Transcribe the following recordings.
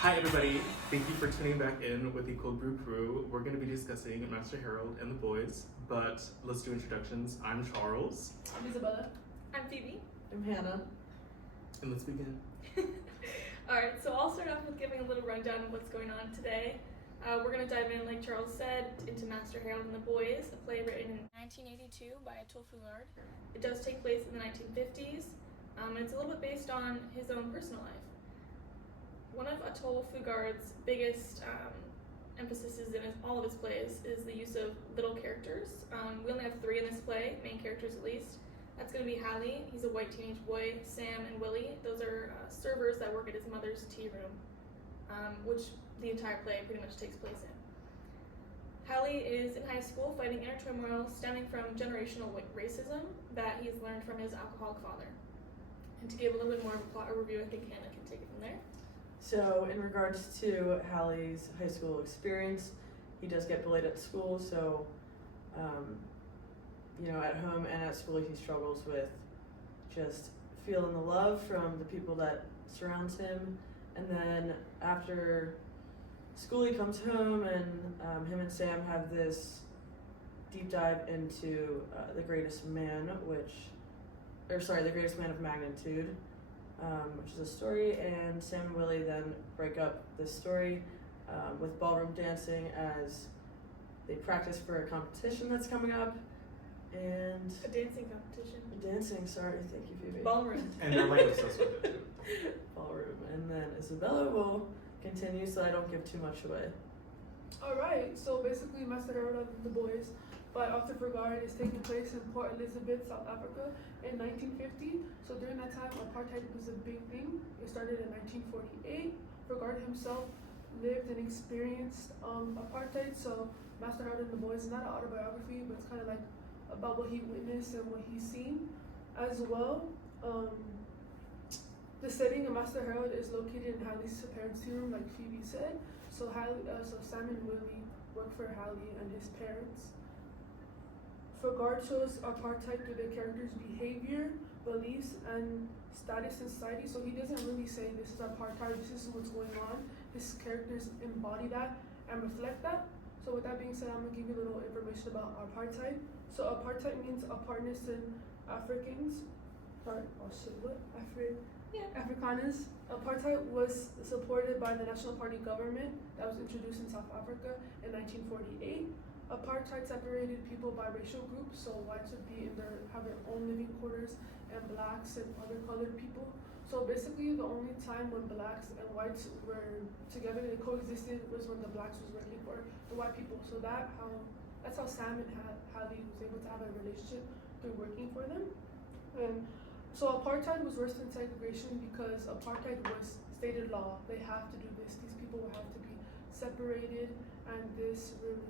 Hi everybody, thank you for tuning back in with the Cold Brew crew. We're going to be discussing Master Harold and the boys, but let's do introductions. I'm Charles. I'm Isabella. I'm Phoebe. I'm Hannah. And let's begin. Alright, so I'll start off with giving a little rundown of what's going on today. We're going to dive in, like Charles said, into Master Harold and the Boys, a play written in 1982 by Atul Fugard. It does take place in the 1950s, and it's a little bit based on his own personal life. One of Atul Fugard's biggest emphases in all of his plays is the use of little characters. We only have 3 in this play, main characters at least. That's going to be Hallie, he's a white teenage boy, Sam and Willie. Those are servers that work at his mother's tea room, which the entire play pretty much takes place in. Hallie is in high school fighting inner turmoil stemming from generational racism that he's learned from his alcoholic father. And to give a little bit more of a plot overview, I think Hannah can take it from there. So in regards to Hallie's high school experience, he does get bullied at school, so at home and at school he struggles with just feeling the love from the people that surrounds him. And then after school he comes home and him and Sam have this deep dive into the greatest man the greatest man of magnitude, which is a story, and Sam and Willie then break up this story with ballroom dancing as they practice for a competition that's coming up. And A dancing competition. Thank you, Phoebe. Ballroom. And they're like obsessed with it too. Ballroom. And then Isabella will continue so I don't give too much away. Alright, so basically Master Harold and the Boys by Arthur Fugard is taking place in Port Elizabeth, South Africa in 1950. So during that time, apartheid was a big thing. It started in 1948. Fugard himself lived and experienced apartheid. So Master Harold and the Boys is not an autobiography, but it's kind of like about what he witnessed and what he's seen as well. The setting of Master Harold is located in Hallie's parents' tea room, like Phoebe said. So Sam and Willie work for Hallie and his parents. Fugard shows apartheid through the characters' behavior, beliefs, and status in society. So he doesn't really say this is apartheid, this is what's going on. His characters embody that and reflect that. So with that being said, I'm gonna give you a little information about apartheid. So apartheid means apartness in Africans. Afrikaners. Apartheid was supported by the National Party government that was introduced in South Africa in 1948. Apartheid separated people by racial groups, so whites would have their own living quarters, and blacks and other colored people. So basically, the only time when blacks and whites were together, they coexisted, was when the blacks was working for the white people. So that's how Sam and Hallie was able to have a relationship through working for them. And so apartheid was worse than segregation because apartheid was stated law. They have to do this. These people will have to be separated, and this really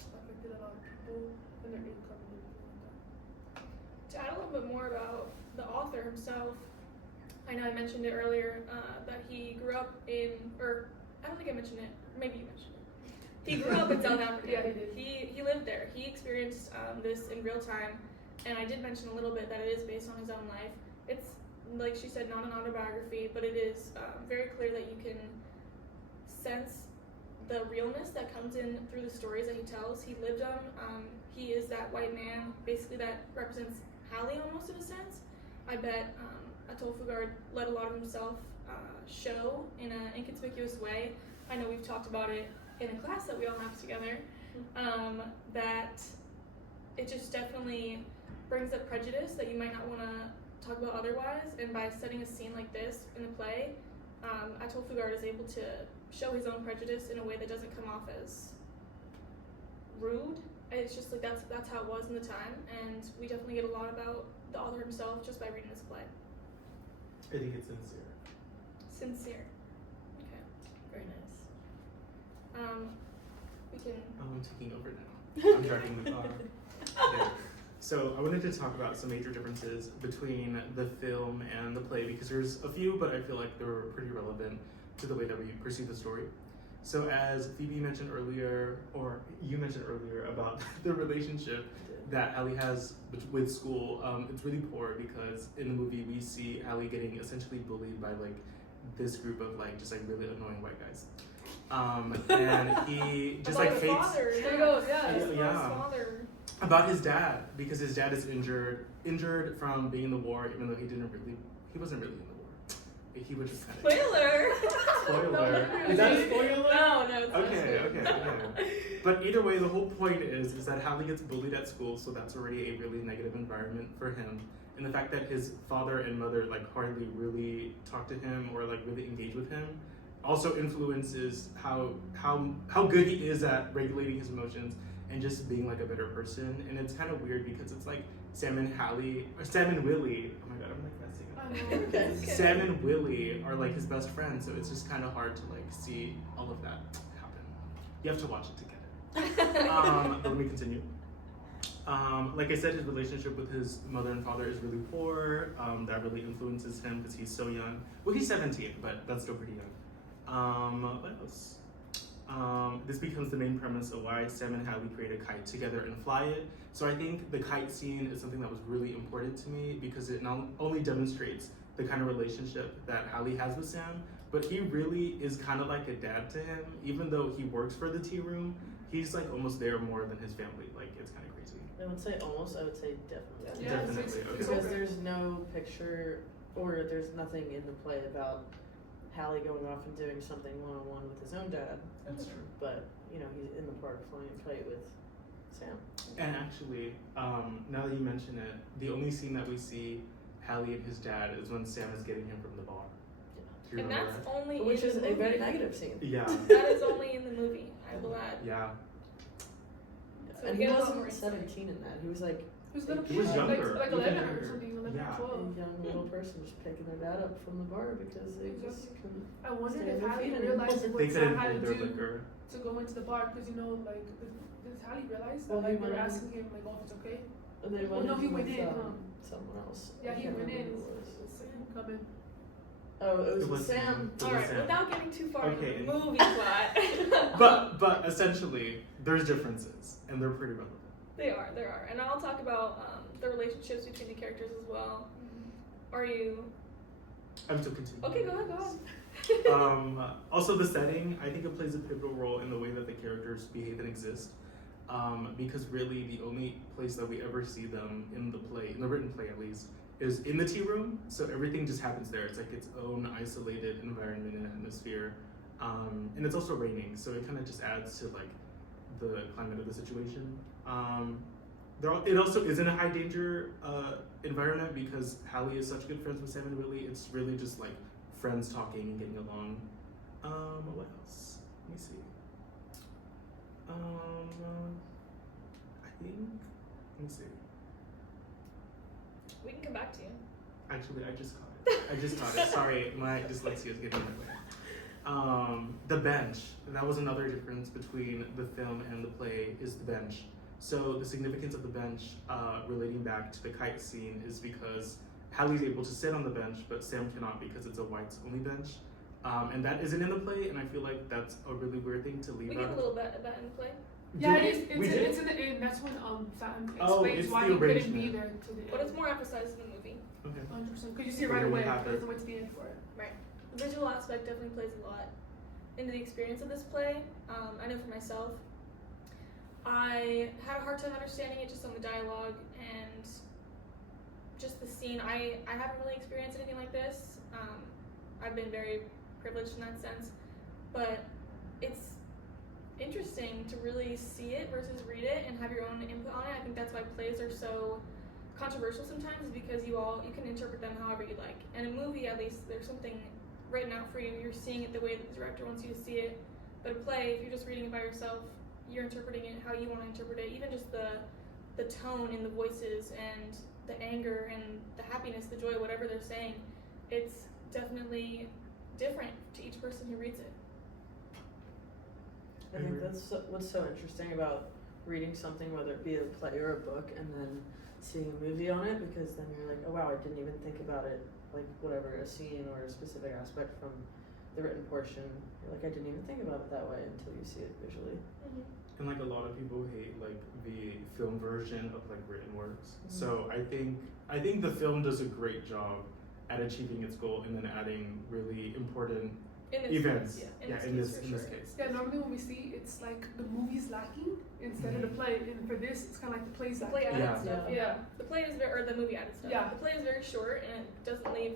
affected a lot of people and their income and everything like that. To add a little bit more about the author himself, I know I mentioned it earlier, that he grew up I don't think I mentioned it, maybe you mentioned it. He grew up in South Africa. Yeah, he did. He lived there. He experienced this in real time, and I did mention a little bit that it is based on his own life. It's, like she said, not an autobiography, but it is very clear that you can sense the realness that comes in through the stories that he tells. He lived them. He is that white man, basically, that represents Hallie almost in a sense. I bet Atul Fugard let a lot of himself show in an inconspicuous way. I know we've talked about it in a class that we all have together, that it just definitely brings up prejudice that you might not want to talk about otherwise, and by setting a scene like this in the play, Atul Fugard is able to show his own prejudice in a way that doesn't come off as rude. It's just like that's how it was in the time, and we definitely get a lot about the author himself just by reading this play. I think it's sincere. Sincere. Okay, very nice. We can. I'm taking over now. I'm driving the car. Yeah. So I wanted to talk about some major differences between the film and the play because there's a few, but I feel like they were pretty relevant to the way that we perceive the story. So as Phoebe mentioned earlier, or you mentioned earlier about the relationship that Hallie has with school, it's really poor because in the movie we see Hallie getting essentially bullied by like this group of like just like really annoying white guys. And he just About like his hates father, There he goes, yeah. It's about Yeah. his father. about his dad because his dad is injured from being in the war, even though he wasn't really in the war. He was just kind of Spoiler. spoiler. No, Is that a spoiler? No, it's not Okay, spoiler. okay. But either way, the whole point is that Hallie gets bullied at school, so that's already a really negative environment for him. And the fact that his father and mother like hardly really talk to him or like really engage with him also influences how good he is at regulating his emotions and just being like a better person. And it's kind of weird because it's like Sam and Willie. Oh my god, I'm like messing up. I know. Okay. Sam and Willie are like his best friends, so it's just kind of hard to like see all of that happen. You have to watch it to get it. But let me continue. Like I said, his relationship with his mother and father is really poor. That really influences him because he's so young. Well, he's 17, but that's still pretty young. What else? This becomes the main premise of why Sam and Hallie create a kite together and fly it. So I think the kite scene is something that was really important to me because it not only demonstrates the kind of relationship that Hallie has with Sam, but he really is kind of like a dad to him. Even though he works for the tea room, he's like almost there more than his family. Like, it's kind of crazy. I would say almost, I would say definitely. Yeah, Definitely, it's okay. Because okay. there's no picture or there's nothing in the play about Hallie going off and doing something one-on-one with his own dad. That's true. But, you know, he's in the park flying a kite with Sam. And actually, now that you mention it, the only scene that we see Hallie and his dad is when Sam is getting him from the bar. Do you And remember that's that? only Which in is the a movie. very negative scene. Yeah, That is only in the movie, I will add. yeah. So And we he get a lot more wasn't insight. 17 in that. He was like Who's little He was kid? younger. Like He was 11 younger. or something, 11 Yeah. or a 12. young little person just picking their dad up from the bar because they just couldn't. I wondered Stay if on their Hallie feet realized anymore. what They couldn't Sam had hold to their do liquor. to go into the bar because, you know, like, did Hallie realize that? Well, he Like, they were went in. asking him, like, oh, if it's okay? And they Well, went no, he in went with in, someone else. Yeah, I he can't went in. remember who it was. Come in. Oh, it was It was Sam. Sam. It was Alright, Sam. without getting too far Okay. into the movie plot. But essentially, there's differences, and they're pretty relevant. There are. And I'll talk about the relationships between the characters as well. Are you... I'm still continuing. Okay, go ahead. Also, the setting, I think it plays a pivotal role in the way that the characters behave and exist. Because really, the only place that we ever see them in the play, in the written play at least, is in the tea room. So everything just happens there. It's like its own isolated environment and atmosphere. And it's also raining, so it kind of just adds to like the climate of the situation. It also isn't a high danger environment because Hallie is such good friends with Sam and Willie. It's really just like friends talking and getting along. What else? Let me see. I think. Let me see. We can come back to you. Actually, I just caught it. Sorry, my dyslexia is getting in my way. The bench. That was another difference between the film and the play. Is the bench. So the significance of the bench, relating back to the kite scene, is because Hallie's able to sit on the bench, but Sam cannot because it's a whites-only bench. And that isn't in the play, and I feel like that's a really weird thing to leave We out. get a little bit of that in the play. Yeah, Do it's we did? it's in the end. That's when Sam Oh, explains it's why the he couldn't be arrangement. there to the But it's end. more emphasized in the movie. Okay. 100%. Because you see it So right we away. have He it. doesn't wait to the end for it. The visual aspect definitely plays a lot into the experience of this play. I know for myself, I had a hard time understanding it just on the dialogue and just the scene. I haven't really experienced anything like this. I've been very privileged in that sense, but it's interesting to really see it versus read it and have your own input on it. I think that's why plays are so controversial sometimes, is because you can interpret them however you like. And a movie, at least, there's something written out for you. You're seeing it the way that the director wants you to see it. But a play, if you're just reading it by yourself, you're interpreting it how you want to interpret it. Even just the tone in the voices and the anger and the happiness, the joy, whatever they're saying, it's definitely different to each person who reads it. I think that's what's so interesting about reading something, whether it be a play or a book, and then seeing a movie on it, because then you're like, oh wow, I didn't even think about it, like whatever, a scene or a specific aspect from the written portion. You're like, I didn't even think about it that way until you see it visually. And like a lot of people hate like the film version of like written works. Mhm. So I think the film does a great job at achieving its goal and then adding really important In this events. case, in this for in this sure. case. Yeah, normally when we see it's like the movie's lacking instead of the play, and for this it's kind of like the play's The lacking. play added Yeah. stuff. Yeah. The play is very, or the movie added stuff. Yeah. The play is very short and it doesn't leave,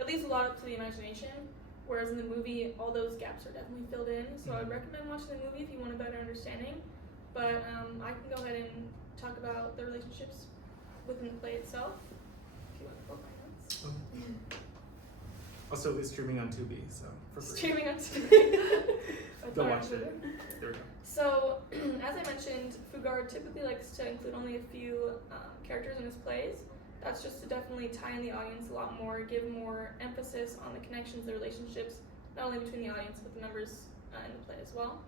it leaves a lot up to the imagination. Whereas in the movie, all those gaps are definitely filled in. So I would recommend watching the movie if you want a better understanding. But I can go ahead and talk about the relationships within the play itself. If you want to pull my notes. Also, it's streaming on Tubi, so for free. Streaming on TV. Go watch it. There we go. So, as I mentioned, Fugard typically likes to include only a few characters in his plays. That's just to definitely tie in the audience a lot more, give more emphasis on the connections, the relationships, not only between the audience, but the members in the play as well.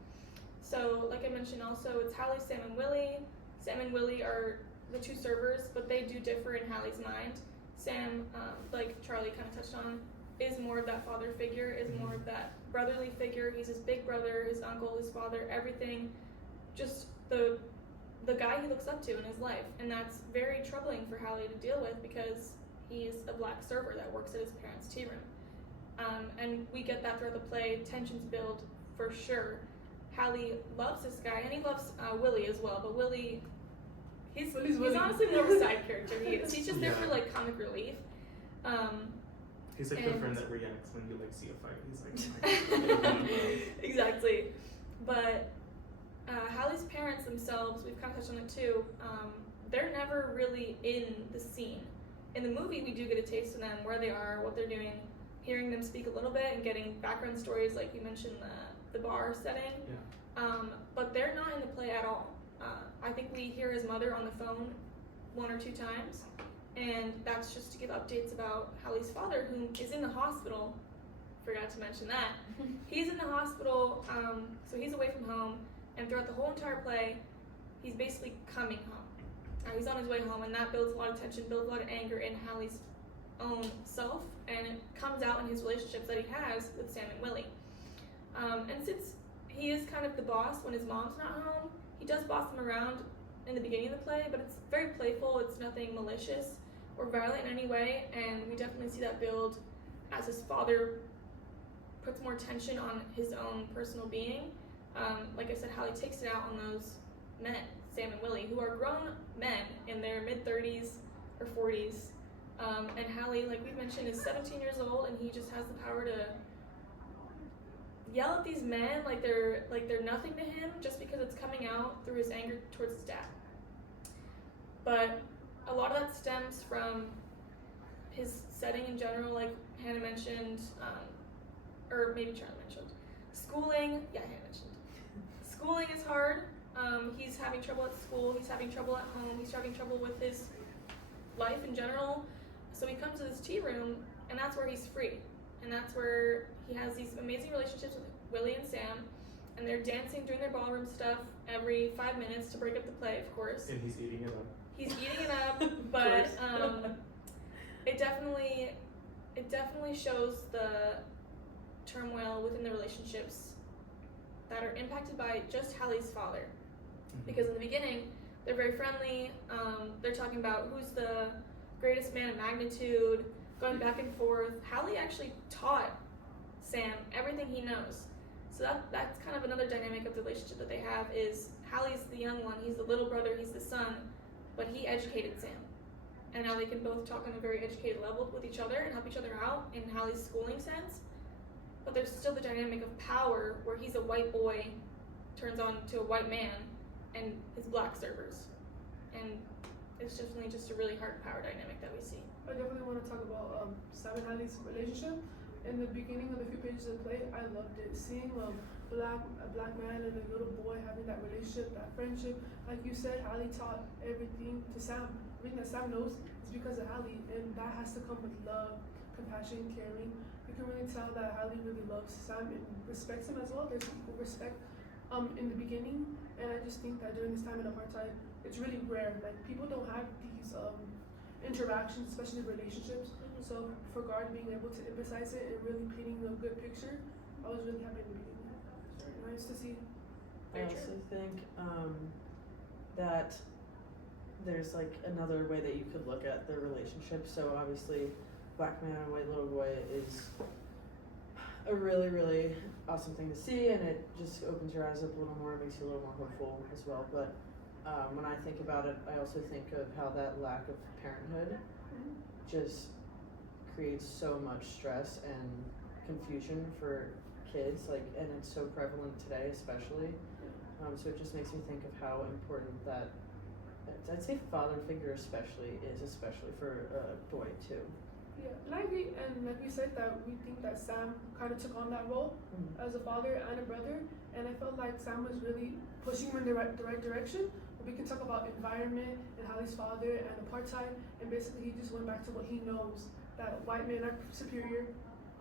So, like I mentioned also, it's Hallie, Sam, and Willie. Sam and Willie are the two servers, but they do differ in Hallie's mind. Sam, like Charlie kind of touched on, is more of that father figure, is more of that brotherly figure. He's his big brother, his uncle, his father, everything. Just the guy he looks up to in his life. And that's very troubling for Hallie to deal with because he's a black server that works at his parents' tea room. And we get that throughout the play. Tensions build for sure. Hallie loves this guy, and he loves Willie as well. But Willie, he's honestly more of a side character. He's just there for like comic relief. He's like the friend that reacts when you like see a fight. He's like, exactly. But Hallie's parents themselves, we've kind of touched on it too. They're never really in the scene. In the movie, we do get a taste of them, where they are, what they're doing, hearing them speak a little bit, and getting background stories, like you mentioned, the bar setting. But they're not in the play at all. I think we hear his mother on the phone 1 or 2 times. And that's just to give updates about Hallie's father, who is in the hospital. Forgot to mention that. He's in the hospital, so he's away from home. And throughout the whole entire play, he's basically coming home. He's on his way home, and that builds a lot of tension, builds a lot of anger in Hallie's own self. And it comes out in his relationships that he has with Sam and Willie. And since he is kind of the boss when his mom's not home, he does boss them around in the beginning of the play, but it's very playful. It's nothing malicious or violent in any way, and we definitely see that build as his father puts more tension on his own personal being. Like I said, Hallie takes it out on those men, Sam and Willie, who are grown men in their mid-30s or 40s. And Hallie, like we mentioned, is 17 years old, and he just has the power to yell at these men like they're nothing to him, just because it's coming out through his anger towards his dad. But a lot of that stems from his setting in general, like Hannah mentioned, or maybe Charlie mentioned. Schooling, yeah, Hannah mentioned. Schooling is hard. He's having trouble at school, he's having trouble at home, he's having trouble with his life in general. So he comes to this tea room, and that's where he's free. And that's where he has these amazing relationships with Willie and Sam, and they're dancing, doing their ballroom stuff every 5 minutes to break up the play, of course. and he's eating it up. He's eating it up, but it definitely shows the turmoil within the relationships that are impacted by just Hallie's father. Because in the beginning, they're very friendly. They're talking about who's the greatest man of magnitude, going back and forth. Hallie actually taught Sam everything he knows. So that's kind of another dynamic of the relationship that they have, is Hallie's the young one, he's the little brother, he's the son, but he educated Sam. And now they can both talk on a very educated level with each other and help each other out in Hallie's schooling sense. But there's still the dynamic of power, where he's a white boy, turns on to a white man, and his black servers. And it's definitely just a really hard power dynamic that we see. I definitely want to talk about Sam and Hallie's relationship. In the beginning of the few pages of the play, I loved it. Seeing a black man and a little boy having that relationship, that friendship. Like you said, Hallie taught everything to Sam. Everything that Sam knows is because of Hallie, and that has to come with love, compassion, caring. You can really tell that Hallie really loves Sam and respects him as well. There's equal respect in the beginning, and I just think that during this time in apartheid, it's really rare. Like, people don't have these interactions, especially relationships. So for Guard being able to emphasize it and really painting a good picture, I was really happy in the beginning. Nice to see. I also think that there's like another way that you could look at the relationship. So obviously black man and white little boy is a really, really awesome thing to see, and it just opens your eyes up a little more, makes you a little more hopeful as well. But when I think about it, I also think of how that lack of parenthood just creates so much stress and confusion for kids, like, and it's so prevalent today, especially. So it just makes me think of how important that, I'd say father figure especially for a boy too. Yeah, and I agree. And like we said, that we think that Sam kind of took on that role as a father and a brother. And I felt like Sam was really pushing him in the right direction. We can talk about environment and Hallie's father and apartheid. And basically, he just went back to what he knows, that white men are superior.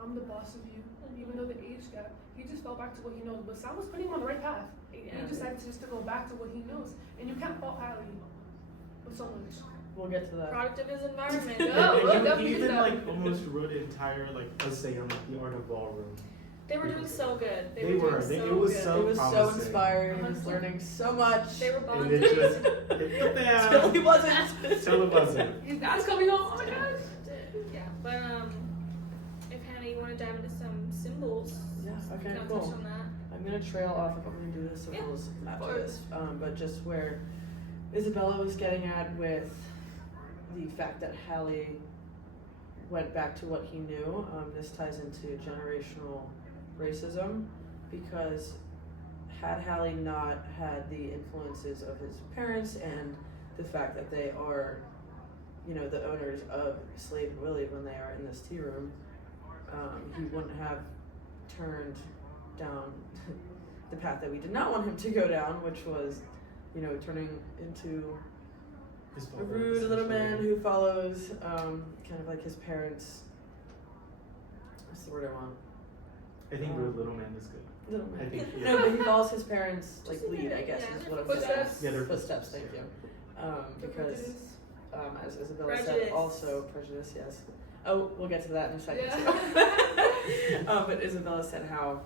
I'm the boss of you. Even though the age gap, he just fell back to what he knows. But Sam was putting him on the right path. Yeah. He decided just to go back to what he knows. And you can't fault Hallie with so much. We'll get to that. Product of his environment. And he even like almost wrote an entire like essay on like the art of ballroom. They were doing so good. They were. It was good. so It was so promising. inspiring. I was learning so much. They were And bonding. it just hit the Till he wasn't. Till it wasn't. His dad's coming home. Oh my gosh. Yeah, but if Hannah, you want to dive into some symbols? Yeah, okay, kind of cool. touch on that. I'm gonna trail off if I'm gonna do this Yeah, symbols of after course. this. But just where Isabella was getting at with the fact that Hallie went back to what he knew, this ties into generational racism, because had Hallie not had the influences of his parents and the fact that they are, you know, the owners of Slade and Willie when they are in this tea room, he wouldn't have turned down the path that we did not want him to go down, which was, you know, turning into a rude little man who follows kind of like his parents. What's the word I want? I think rude little man is good. Little I man. think No, but he follows his parents like Just lead, I guess, yeah, is what I'm footsteps. saying. Yeah, their Footsteps, thank you. Because as Isabella said, Prejudice. also prejudice, yes. Oh, we'll get to that in a second Yeah. too. But Isabella said how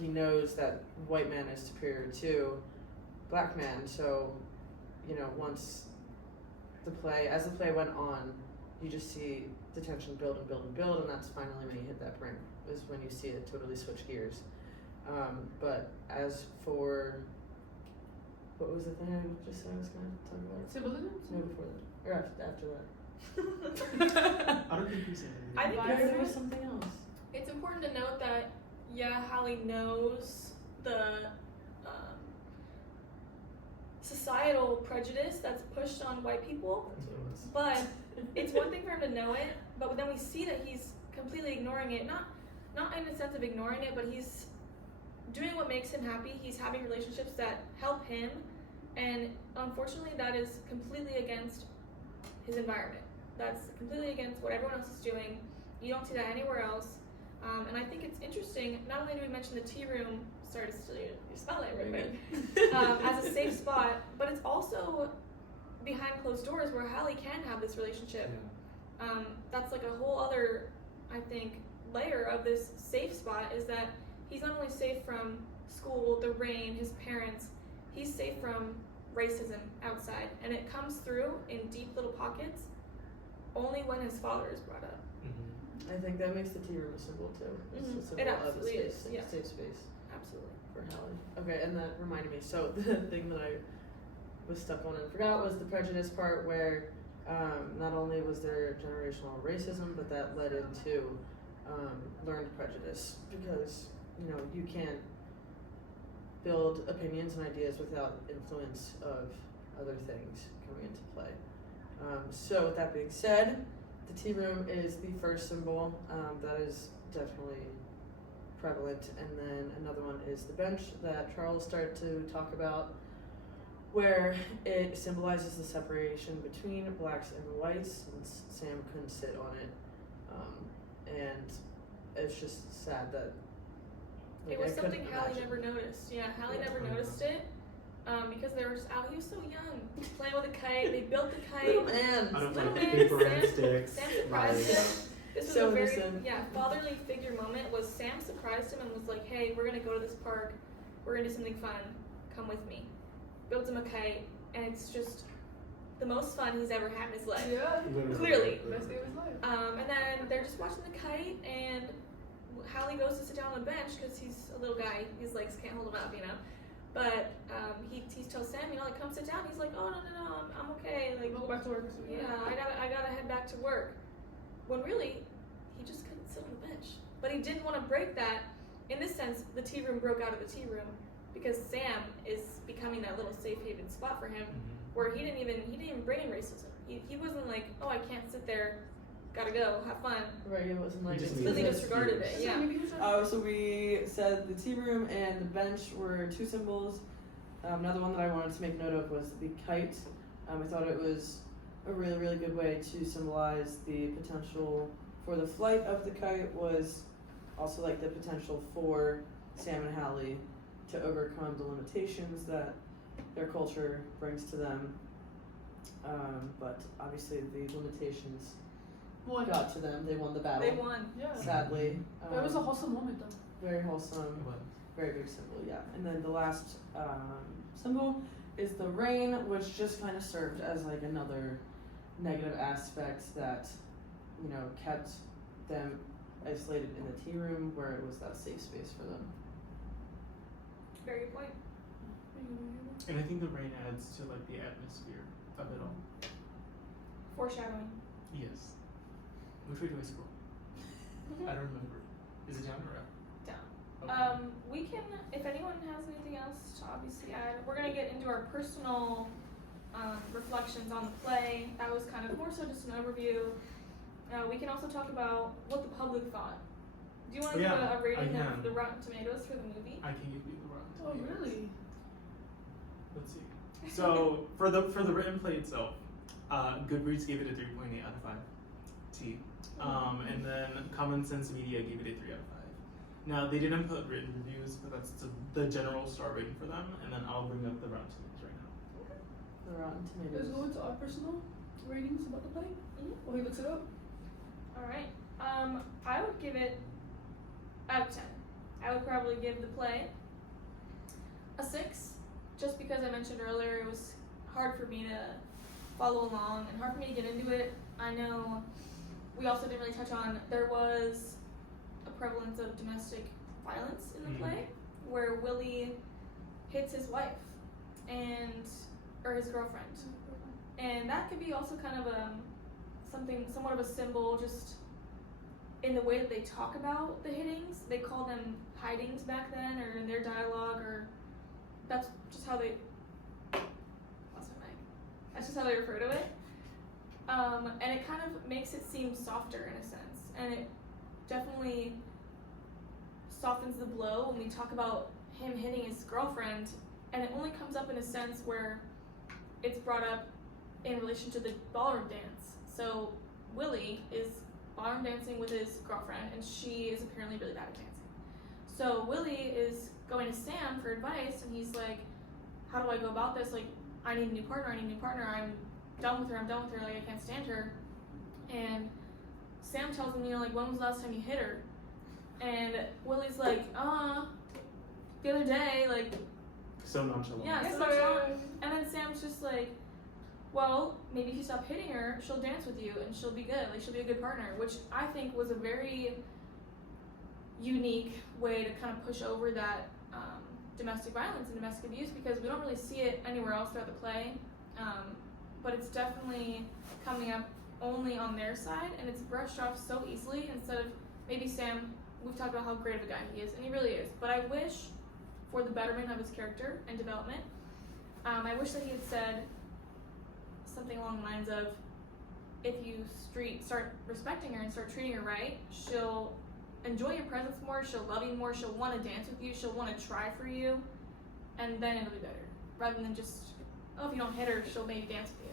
he knows that white man is superior to black man, so, you know, once as the play went on, you just see the tension build and build and build, and that's finally when you hit that brink, is when you see it totally switch gears. But as for, what was the thing I just said I was going to talk about? Symbolism? No, before that. Or after that. I don't think you said anything. I think Yeah, there was something else. It's important to note that, yeah, Hallie knows the societal prejudice that's pushed on white people, but it's one thing for him to know it, but then we see that he's completely ignoring it. Not in the sense of ignoring it, but he's doing what makes him happy. He's having relationships that help him, and unfortunately that is completely against his environment. That's completely against what everyone else is doing. You don't see that anywhere else. And I think it's interesting, not only do we mention the tea room, sorry to steal your spotlight real quick, as a safe spot, but it's also behind closed doors where Hallie can have this relationship. Yeah. That's like a whole other, I think, layer of this safe spot, is that he's not only safe from school, the rain, his parents, he's safe from racism outside. And it comes through in deep little pockets only when his father is brought up. Mm-hmm. I think that makes the tea room a symbol too. It's Mhm. a symbol It of a absolutely space, is, yeah. safe space Absolutely. for Hallie. Okay, and that reminded me. So the thing that I was stuck on and forgot was the prejudice part, where not only was there generational racism, but that led into learned prejudice, because, you know, you can't build opinions and ideas without influence of other things coming into play. So with that being said, the tea room is the first symbol that is definitely prevalent, and then another one is the bench that Charles started to talk about, where it symbolizes the separation between blacks and whites, and Sam couldn't sit on it, and it's just sad that It I was couldn't something Hallie imagine. never noticed. Yeah, Hallie Yeah. never noticed it because they were just out. He was so young, playing with a kite. They built the kite. Little man. Out of Little like man, paper and Sam- sticks. Sam surprised like- him. This was So a very innocent. fatherly figure moment. Was Sam surprised him and was like, "Hey, we're gonna go to this park. We're gonna do something fun. Come with me." Builds him a kite, and it's just the most fun he's ever had in his life. Yeah. Clearly. Best day of his life. And then they're just watching the kite, and Hallie goes to sit down on the bench because he's a little guy. His legs can't hold him up, you know. But he tells Sam, you know, like, come sit down. He's like, oh, no, I'm okay. Like, Go back to work or something. yeah, I gotta head back to work. When really, he just couldn't sit on the bench. But he didn't want to break that. In this sense, the tea room broke out of the tea room because Sam is becoming that little safe haven spot for him, where he didn't even bring in racism. He wasn't like, oh, I can't sit there, gotta go, have fun. Right, it wasn't like just it's made Completely it disregarded it. Yeah. Oh, so we said the tea room and the bench were two symbols. Another one that I wanted to make note of was the kite. I thought it was a really, really good way to symbolize the potential for the flight of the kite, was also like the potential for Sam and Hallie to overcome the limitations that their culture brings to them. But obviously the limitations got to them. They won the battle. They won. Yeah. Sadly. It was a wholesome moment though. Very wholesome. But Very big symbol, yeah. And then the last symbol is the rain, which just kind of served as like another negative aspect that, you know, kept them isolated in the tea room where it was that safe space for them. Very good point. and I think the rain adds to like the atmosphere of it all. Foreshadowing. Yes. Which way do I scroll? I don't remember. Is it down or up? Down. Okay. We can, if anyone has anything else to obviously add, we're gonna get into our personal reflections on the play. That was kind of more so just an overview. We can also talk about what the public thought. Do you want to Oh, give yeah, a rating I of can. the Rotten Tomatoes for the movie? I can give you the Rotten Oh Tomatoes. really? Let's see. So for the written play itself, Goodreads gave it a 3.8 out of 5. T. And then Common Sense Media gave it a 3 out of 5. Now they didn't put written reviews, but that's the general star rating for them. And then I'll bring up the Rotten Tomatoes right now. The Rotten Let's Tomatoes. go into our personal ratings about the play. While he looks it up. Alright. I would give it out of 10. I would probably give the play a 6, just because I mentioned earlier it was hard for me to follow along and hard for me to get into it. I know we also didn't really touch on, there was a prevalence of domestic violence in the play, where Willie hits his wife or his girlfriend. And that could be also kind of somewhat of a symbol, just in the way that they talk about the hittings. They call them hidings back then, or in their dialogue, or that's just how they. Lost my mic. That's just how they refer to it. And it kind of makes it seem softer in a sense, and it definitely softens the blow when we talk about him hitting his girlfriend, and it only comes up in a sense where it's brought up in relation to the ballroom dance. So Willie is ballroom dancing with his girlfriend, and she is apparently really bad at dancing. So Willie is going to Sam for advice, and he's like, how do I go about this? Like, I need a new partner, I'm done with her, like, I can't stand her. And Sam tells him, you know, like, when was the last time you hit her? And Willie's like, the other day, like, So nonchalant. yeah, so nonchalant. And then Sam's just like, well, maybe if you stop hitting her, she'll dance with you and she'll be good. Like, she'll be a good partner, which I think was a very unique way to kind of push over that domestic violence and domestic abuse, because we don't really see it anywhere else throughout the play. But it's definitely coming up only on their side, and it's brushed off so easily instead of maybe Sam. We've talked about how great of a guy he is, and he really is. But I wish, for the betterment of his character and development, I wish that he had said something along the lines of, if you start respecting her and start treating her right, she'll enjoy your presence more, she'll love you more, she'll want to dance with you, she'll want to try for you, and then it'll be better. Rather than just, oh, if you don't hit her, she'll maybe dance with you.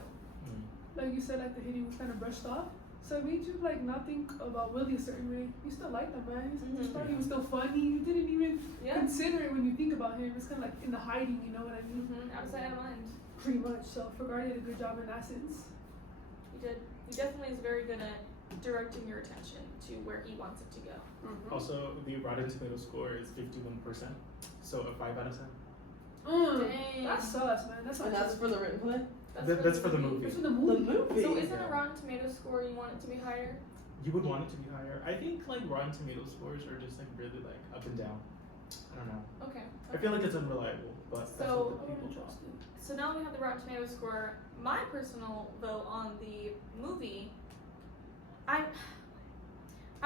Like you said, like the hitting was kind of brushed off. So it made you like not think about Willie a certain way. You still liked him, man. You just thought he was still funny. You didn't even consider it when you think about him. It's kind of like in the hiding, you know what I mean? Outside of mind. Pretty much. So Fergari did a good job in that sense. He did. He definitely is very good at directing your attention to where he wants it to go. Also, the Rotten Tomato score is 51%. So a 5 out of 10. Dang. That sucks, man. That's And that's for the written play? That's for the movie. It's for the The movie. movie. So isn't Yeah. a Rotten Tomatoes score you want it to be higher? You would want it to be higher. I think like Rotten Tomatoes scores are just like really like up and down. I don't know. Okay. I feel like it's unreliable, but that's So- what the people thought. So now we have the Rotten Tomatoes score. My personal vote on the movie, I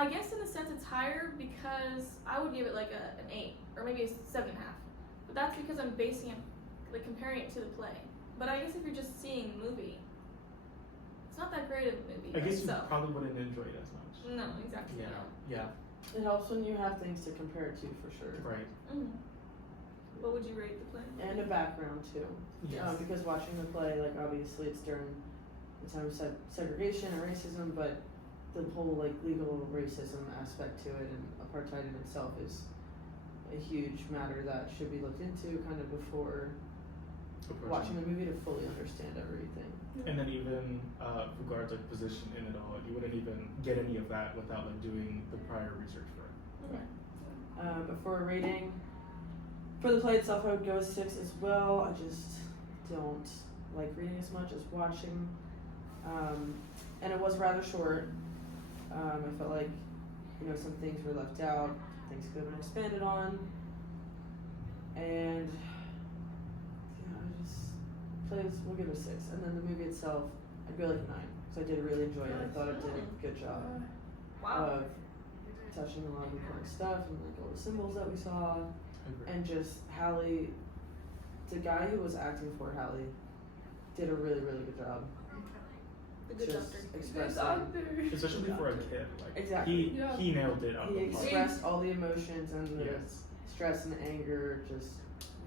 guess in a sense it's higher because I would give it like an 8 or maybe a 7.5. But that's because I'm basing it, like comparing it to the play. But I guess if you're just seeing the movie, it's not that great of a movie. I guess you so. probably wouldn't enjoy it as much. No, exactly. Yeah. It helps when you have things to compare it to, for sure. Right. Mm. What would you rate the play? And a background too. Yes. Because watching the play, like obviously it's during the time of segregation and racism, but the whole like legal racism aspect to it and apartheid in itself is a huge matter that should be looked into kind of before watching the movie to fully understand everything. And then even regards like position in it all, you wouldn't even get any of that without like doing the prior research for it. Right. But for a rating, for the play itself, I would go 6 as well. I just don't like reading as much as watching. And it was rather short. I felt like, some things were left out, things could have been expanded on. And, we'll give it a 6. And then the movie itself, I'd go like a 9. So I did really enjoy it. I thought it did a good job Wow. of touching a lot of important stuff and like all the symbols that we saw. And just Hallie, the guy who was acting for Hallie did a really, really good job. The good just doctor. expressing. Especially for a kid, like Exactly. he nailed it out He the park. expressed all the emotions and the Yes. stress and anger just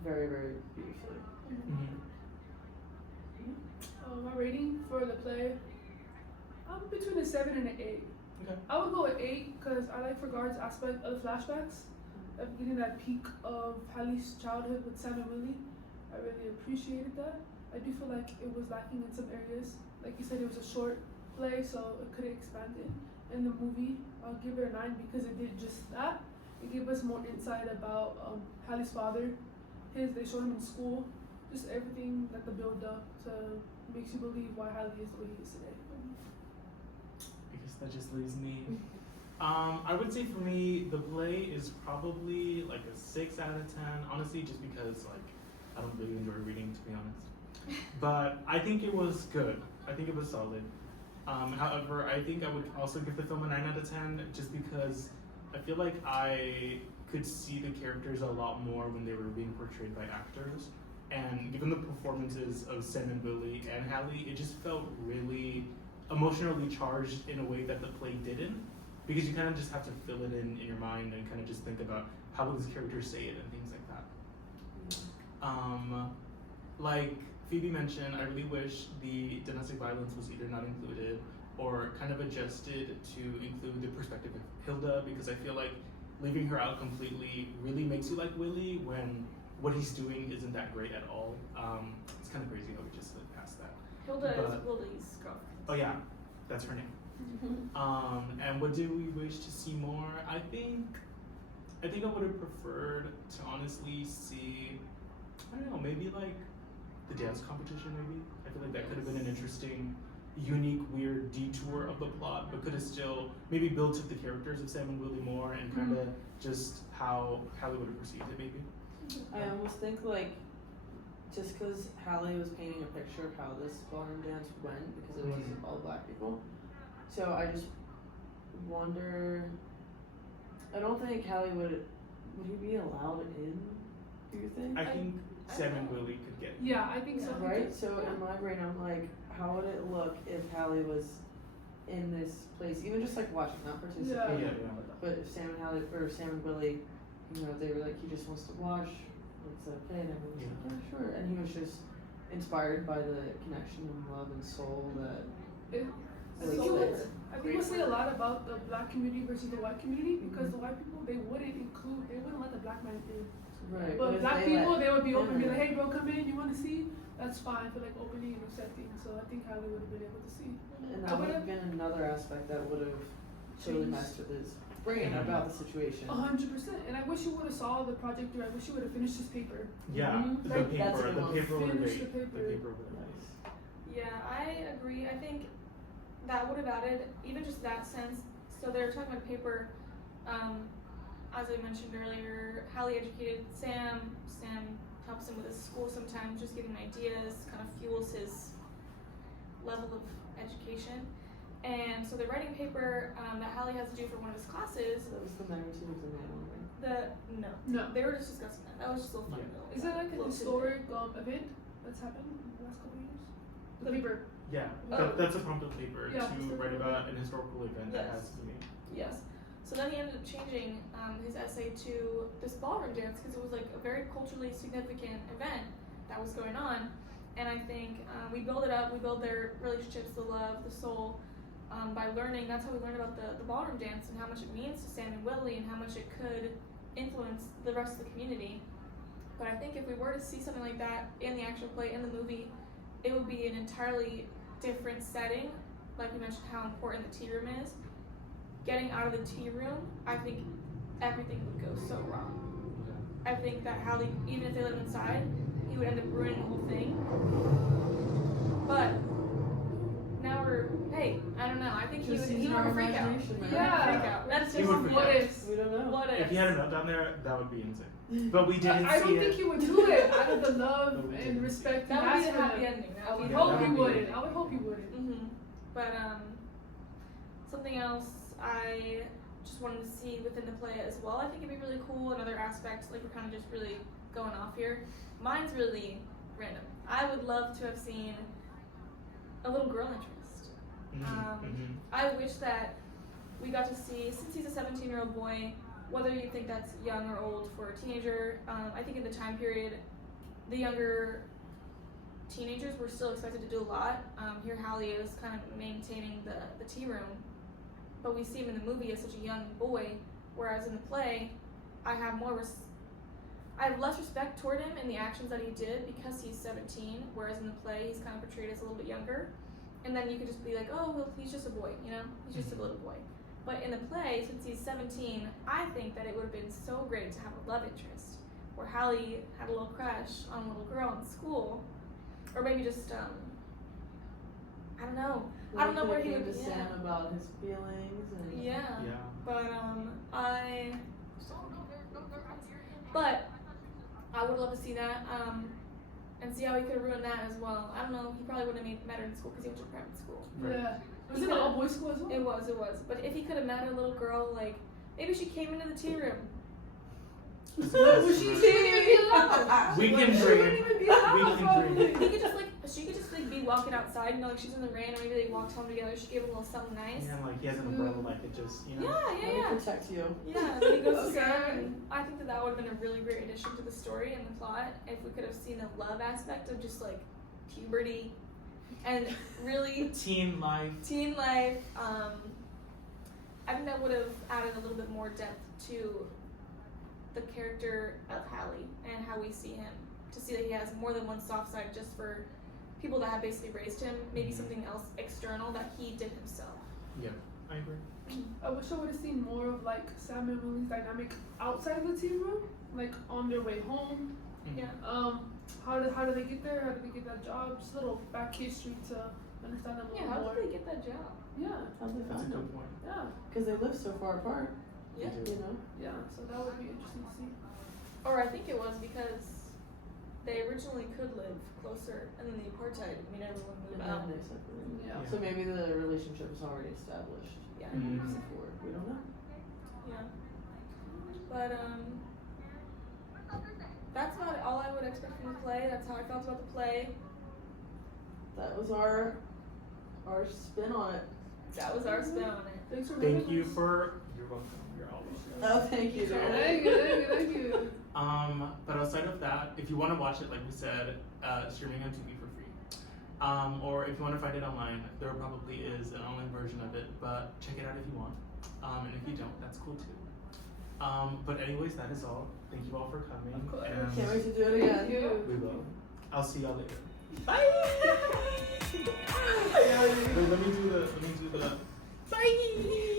very, very beautifully. Mm-hmm. My rating for the play, I'm between a 7 and an 8. Okay. I would go with 8 because I like Fregard's aspect of the flashbacks, of getting that peak of Hallie's childhood with Sam and Willie. I really appreciated that. I do feel like it was lacking in some areas. Like you said, it was a short play, so it could have expanded. In the movie, I'll give it a 9 because it did just that. It gave us more insight about Hallie's father. They showed him in school. Just everything that the build up to makes you believe why Hallie is the way he is today. I guess that just leaves me. I would say for me, the play is probably like a 6 out of 10. Honestly, just because like I don't really enjoy reading, to be honest. But I think it was good. I think it was solid. However, I think I would also give the film a 9 out of 10, just because I feel like I could see the characters a lot more when they were being portrayed by actors. And given the performances of Sam and Willie and Hallie, it just felt really emotionally charged in a way that the play didn't. Because you kind of just have to fill it in your mind and kind of just think about how will these characters say it and things like that. Like Phoebe mentioned, I really wish the domestic violence was either not included or kind of adjusted to include the perspective of Hilda, because I feel like leaving her out completely really makes you like Willie when what he's doing isn't that great at all. It's kind of crazy how we just slid past that. Hilda is But- Willie's girlfriend. Oh yeah, that's her name. And what do we wish to see more? I think I would have preferred to honestly see, I don't know, maybe like the dance competition maybe. I feel like that could have been an interesting, unique, weird detour of the plot, but could have still maybe built up the characters of Sam and Willie more and kind of just how Hallie would have perceived it maybe. I almost think like just because Hallie was painting a picture of how this ballroom dance went, because it was all black people. So I just wonder. I don't think Hallie would he be allowed in? Do you think? I think Sam and Willie could get. Yeah, I think so. Right. So in my brain, I'm like, how would it look if Hallie was in this place, even just like watching, not participating? Yeah. But if Sam and Hallie or Sam and Willie, they were like, he just wants to watch. It's okay, and everyone was like, yeah, sure. And he was just inspired by the connection and love and soul that. I think we'll say a lot about the black community versus the white community, because the white people, they wouldn't let the black man in. Right. But if black they people, let they would be open, be them like, hey bro, come in, you want to see? That's fine for like opening and accepting. So I think Hallie would have been able to see. And that would have been another aspect that would have totally messed with his brain about the situation. 100%. And I wish you would have saw the projector. I wish you would have finished his paper. Yeah, Mhm. the Like, that's paper, a good the one. paper would have Finish been the paper. the paper would have been Nice. Yeah, I agree. I think that would have added even just that sense. So they were talking about paper. As I mentioned earlier, Hallie educated Sam. Sam helps him with his school sometimes, just giving ideas, kind of fuels his level of education. And so they're writing a paper that Hallie has to do for one of his classes. That was the magnitude of the man, No, they were just discussing that. That was just a little fun. Yeah. Little, Is that like a little historic event that's happened in the last couple of years? The paper. Yeah, Oh. that's a prompt of paper Yeah. to write about an historical event that has meaning. Yes. So then he ended up changing his essay to this ballroom dance because it was like a very culturally significant event that was going on. And I think we build it up, we build their relationships, the love, the soul, by learning. That's how we learn about the ballroom dance and how much it means to Sam and Willie and how much it could influence the rest of the community. But I think if we were to see something like that in the actual play, in the movie, it would be an entirely different setting. Like we mentioned how important the tea room is. Getting out of the tea room, I think everything would go so wrong. I think that Hallie, even if they lived inside, he would end up ruining the whole thing. But now I don't know. I think he would have a freak out. Yeah. Freak out. That's He just would freak What out. if? We don't know. What if? If he had a meltdown there, that would be insane. But we didn't I see don't it. think he would do it out of the love No, we and didn't. respect he That would has be the for happy them. ending. I That would Yeah, hope that he would be- wouldn't. I would hope he wouldn't. Mm-hmm. But something else I just wanted to see within the play as well. I think it'd be really cool. Another aspect, like we're kind of just really going off here. Mine's really random. I would love to have seen a little girl interest. I wish that we got to see, since he's a 17-year-old boy, whether you think that's young or old for a teenager, I think in the time period, the younger teenagers were still expected to do a lot. Here Hallie is kind of maintaining the tea room, but we see him in the movie as such a young boy, whereas in the play, I have less respect toward him in the actions that he did because he's 17, whereas in the play he's kind of portrayed as a little bit younger. And then you could just be like, oh, well, he's just a boy, you know? He's just a little boy. But in the play, since he's 17, I think that it would have been so great to have a love interest where Hallie had a little crush on a little girl in school. Or maybe just, I don't know. I don't know where he would to Sam about his feelings and Yeah. Yeah. But I would love to see that and see how he could have ruined that as well. I don't know. He probably wouldn't have met her in school because he went to a private school. Right. Yeah. Was He it an could've- all boys school as well? It was. But if he could have met a little girl, like maybe she came into the tea room. Was she didn't even be allowed? We can She dream. wouldn't even be allowed, We can probably. She could just like be walking outside, you know, like she's in the rain, or maybe they walked home together. She gave him a little something nice. Yeah, like he has an umbrella, like it just, you know. Yeah. Let me protect you. Yeah, then he goes to Okay. Sam, and I think that would have been a really great addition to the story and the plot if we could have seen the love aspect of just like puberty and really Teen life. teen life. I think that would have added a little bit more depth to the character of Hallie and how we see him. To see that he has more than one soft side just for people that have basically raised him, maybe something else external that he did himself. Yeah, I agree. I wish I would have seen more of like Sam and Willie's dynamic outside of the tea room, like on their way home. Yeah. How did they get there? How did they get that job? Just a little back history to understand them a Yeah, little how more. did they get that job? Yeah, How'd they That's a find him? good point. yeah, Because they live so far apart, Yeah. you know? yeah. So that would be interesting to see. Or I think it was because they originally could live closer, and then the apartheid made everyone move And out. then they separated. Yeah. So maybe the relationship was already established Yeah. before. We don't know. Yeah. But that's about all I would expect from the play. That's how I felt about the play. That was our spin on it. That was our spin on it. Thanks for Thank having you us. for. You're welcome. You're always. Oh, thank you. Thank you. But outside of that, if you want to watch it, like we said, streaming on TV for free. Or if you want to find it online, there probably is an online version of it, but check it out if you want. And if you don't, that's cool too. But anyways, that is all. Thank you all for coming. Of course. And Can't wait to do it again. Thank you. we will. I'll see y'all later. Bye. Wait, let me do the. Bye.